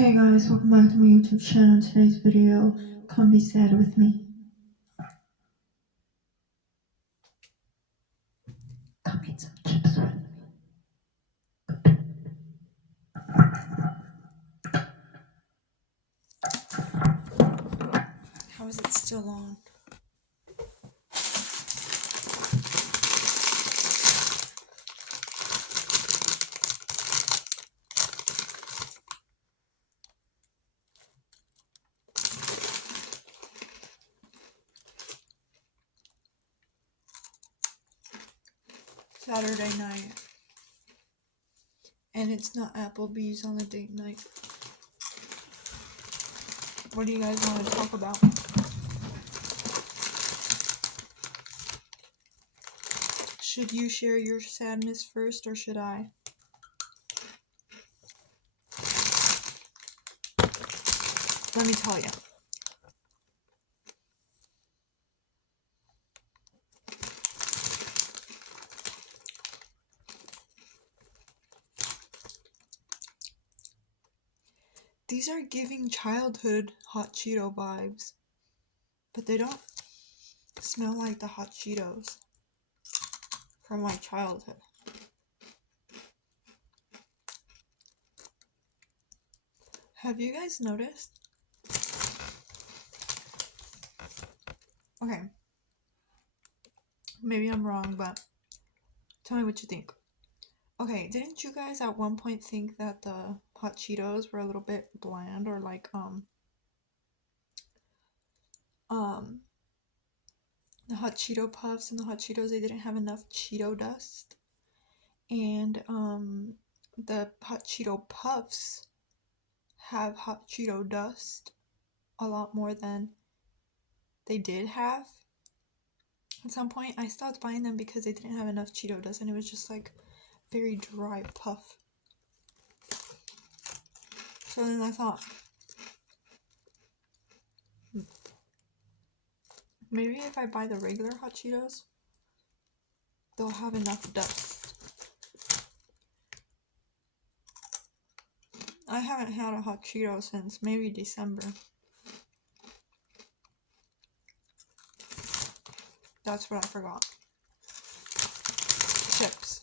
Hey guys, welcome back to my YouTube channel. In today's video, come be sad with me. Come eat some chips with me. How is it still on? Saturday night. And it's not Applebee's on the date night. What do you guys want to talk about? Should you share your sadness first or should I? Let me tell you. These are giving childhood hot Cheeto vibes. But they don't smell like the hot Cheetos from my childhood. Have you guys noticed? Okay. Maybe I'm wrong, but tell me what you think. Okay, didn't you guys at one point think that the hot Cheetos were a little bit bland or like the hot Cheeto puffs and the hot Cheetos, they didn't have enough Cheeto dust? And the hot Cheeto puffs have hot Cheeto dust a lot more than they did have. At some point I stopped buying them because they didn't have enough Cheeto dust and it was just like very dry puff. So then I thought, maybe if I buy the regular hot Cheetos, they'll have enough dust. I haven't had a hot Cheeto since maybe December. That's what I forgot. Chips.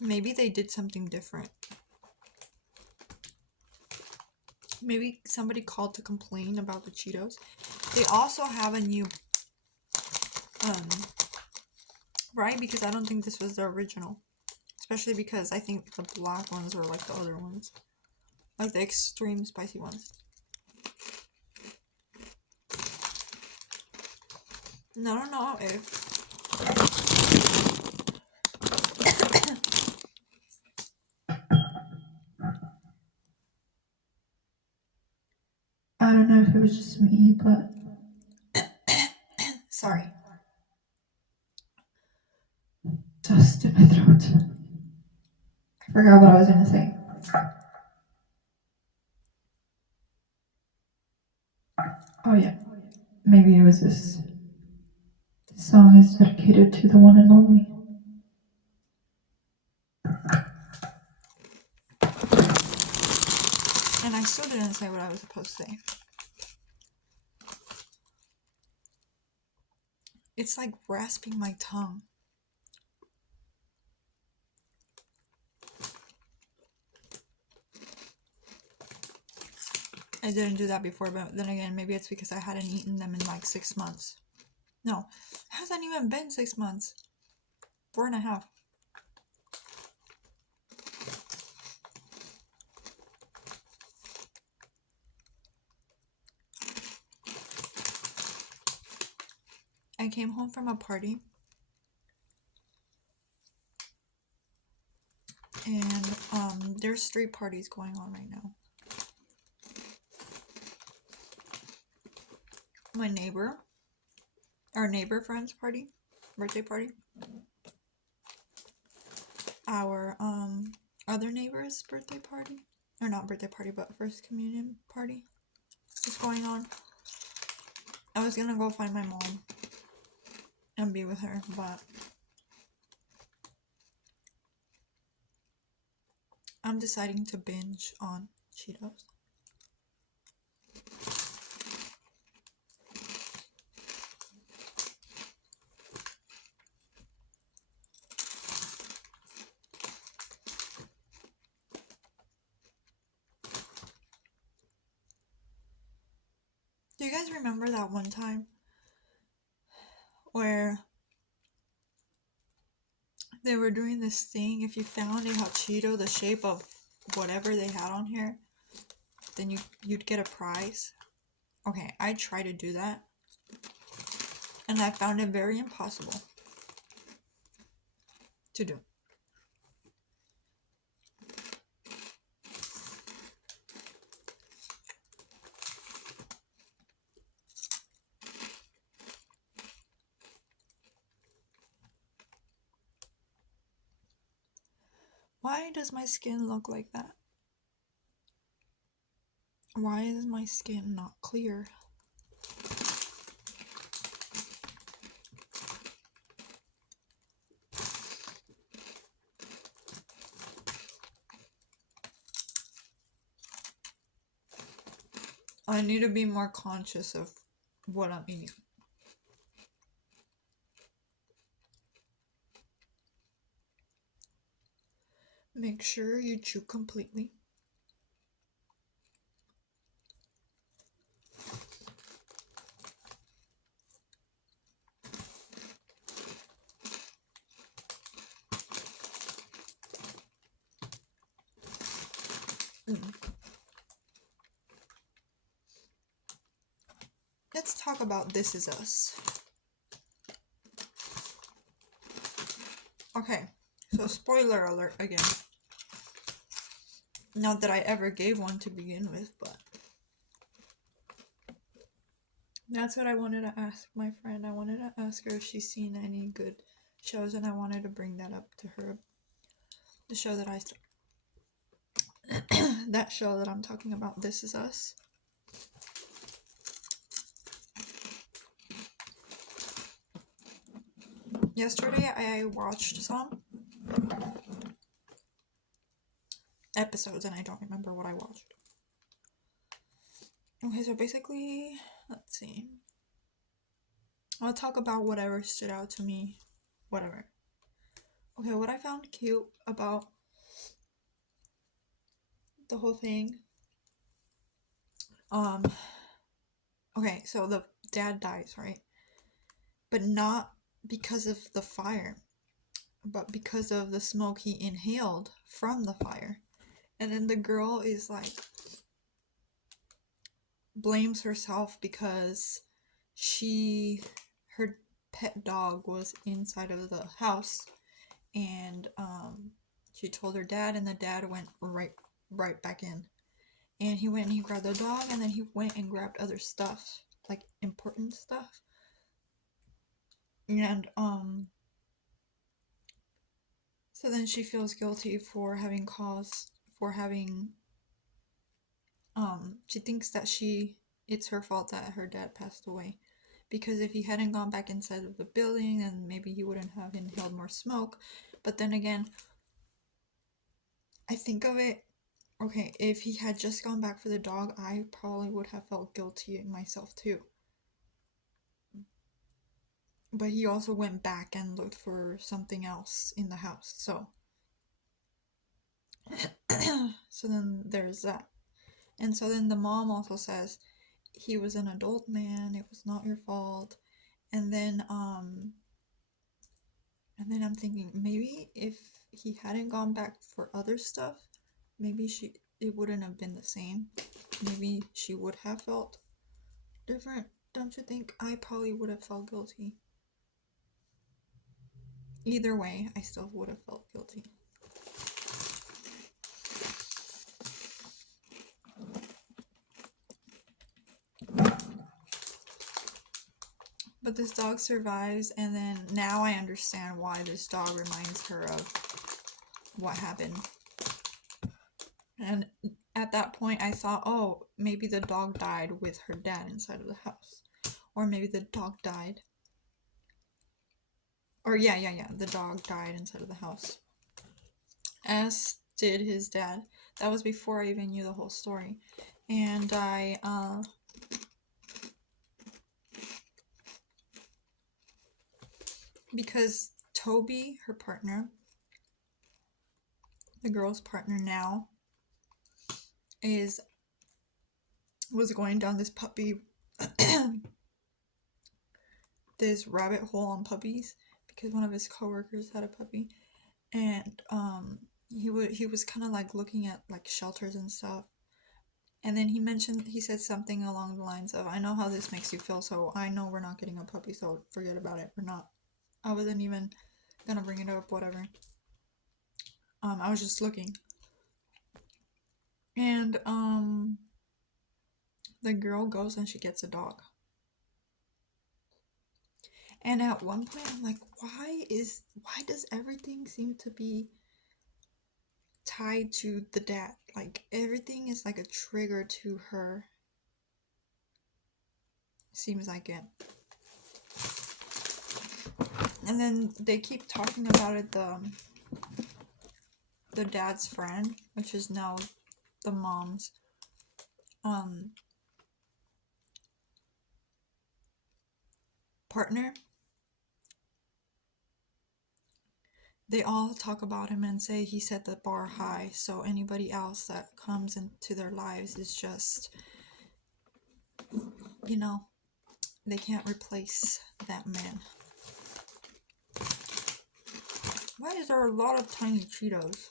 Maybe they did something different. Maybe somebody called to complain about the Cheetos. They also have a new, right? Because I don't think this was the original. Especially because I think the black ones were like the other ones. Like the extreme spicy ones. And I don't know if... I don't know if it was just me, but Sorry. dust in my throat. I forgot what I was gonna say. Oh yeah, maybe it was this. This song is dedicated to the one and only. And I still didn't say what I was supposed to say. It's like rasping my tongue. I didn't do that before, but then again, maybe it's because I hadn't eaten them in like 6 months. No, it hasn't even been 6 months. 4.5. I came home from a party. And there's street parties going on right now. Our neighbor friend's party, birthday party. Our other neighbor's birthday party, or not birthday party, but first communion party is going on. I was gonna go find my mom and be with her, but I'm deciding to binge on Cheetos. Do you guys remember that one time where they were doing this thing? If you found a hot Cheeto the shape of whatever they had on here, then you'd get a prize. Okay, I tried to do that, and I found it very impossible to do. Why does my skin look like that? Why is my skin not clear? I need to be more conscious of what I'm eating. Make sure you chew completely. Let's talk about This Is Us. Okay, so spoiler alert again. Not that I ever gave one to begin with, but that's what I wanted to ask my friend. I wanted to ask her if she's seen any good shows, and I wanted to bring that up to her. The show that that show that I'm talking about, This Is Us. Yesterday I watched some episodes and I don't remember what I watched. Okay, so basically, let's see. I'll talk about whatever stood out to me. Whatever. Okay, what I found cute about the whole thing. Okay, so the dad dies, right? But not because of the fire, but because of the smoke he inhaled from the fire. And then the girl is like, blames herself because her pet dog was inside of the house, and she told her dad, and the dad went right back in, and he went and he grabbed the dog, and then he went and grabbed other stuff, like important stuff, and so then she feels guilty for having she thinks that it's her fault that her dad passed away, because if he hadn't gone back inside of the building, then maybe he wouldn't have inhaled more smoke. But then again, I think of it, okay, if he had just gone back for the dog, I probably would have felt guilty myself too. But he also went back and looked for something else in the house, so so then there's that. And so then the mom also says, he was an adult man, it was not your fault. And then I'm thinking, maybe if he hadn't gone back for other stuff, maybe it wouldn't have been the same. Maybe she would have felt different, don't you think? I probably would have felt guilty. Either way, I still would have felt guilty. But this dog survives, and then now I understand why this dog reminds her of what happened. And at that point I thought, oh, maybe the dog died with her dad inside of the house. or maybe the dog died. Or yeah, the dog died inside of the house. As did his dad. That was before I even knew the whole story. And because Toby, her partner, the girl's partner now, was going down this puppy this rabbit hole on puppies, because one of his coworkers had a puppy, and he was kind of like looking at like shelters and stuff, and then he said something along the lines of, I know how this makes you feel, so I know we're not getting a puppy, so forget about it. I wasn't even gonna bring it up, whatever. I was just looking, and the girl goes and she gets a dog. And at one point I'm like, why does everything seem to be tied to the dad? Like everything is like a trigger to her. Seems like it. And then they keep talking about it, the dad's friend, which is now the mom's partner. They all talk about him and say he set the bar high, so anybody else that comes into their lives is just, they can't replace that man. Why is there a lot of tiny Cheetos?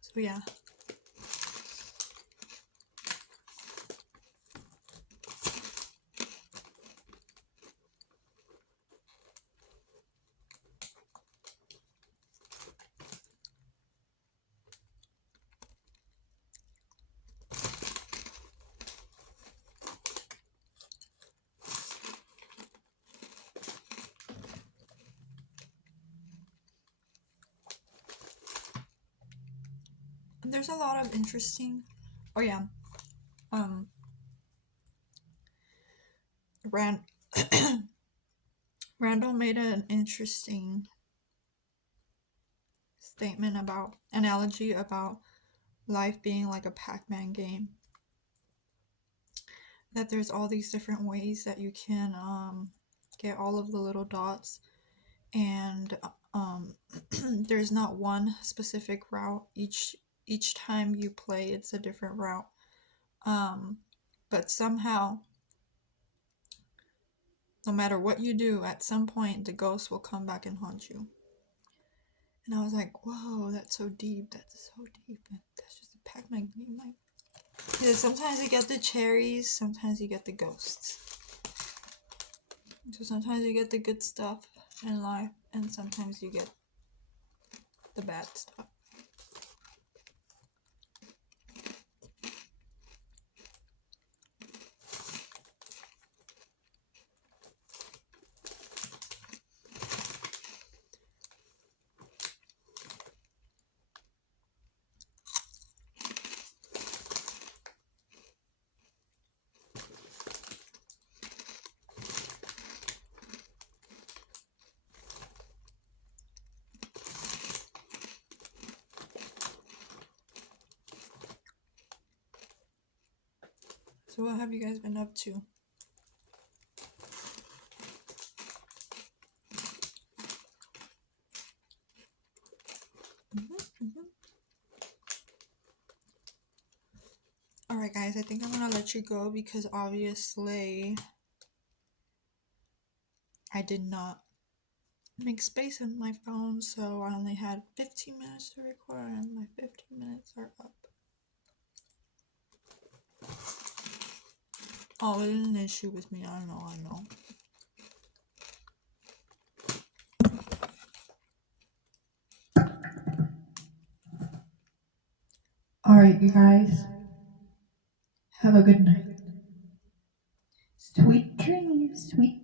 So yeah. There's a lot of interesting. Oh yeah. Randall made an interesting analogy about life being like a Pac-Man game. That there's all these different ways that you can get all of the little dots, and there's not one specific route. Each time you play, it's a different route. But somehow, no matter what you do, at some point the ghost will come back and haunt you. And I was like, whoa, that's so deep. That's so deep. And that's just a Pac-Man game. Like, because sometimes you get the cherries, sometimes you get the ghosts. So sometimes you get the good stuff in life, and sometimes you get the bad stuff. So what have you guys been up to? Alright guys, I think I'm gonna let you go because obviously I did not make space in my phone, so I only had 15 minutes to record and my 15 minutes are up. Oh, it is an issue with me. I know. Alright, you guys. Have a good night. Sweet dreams, sweet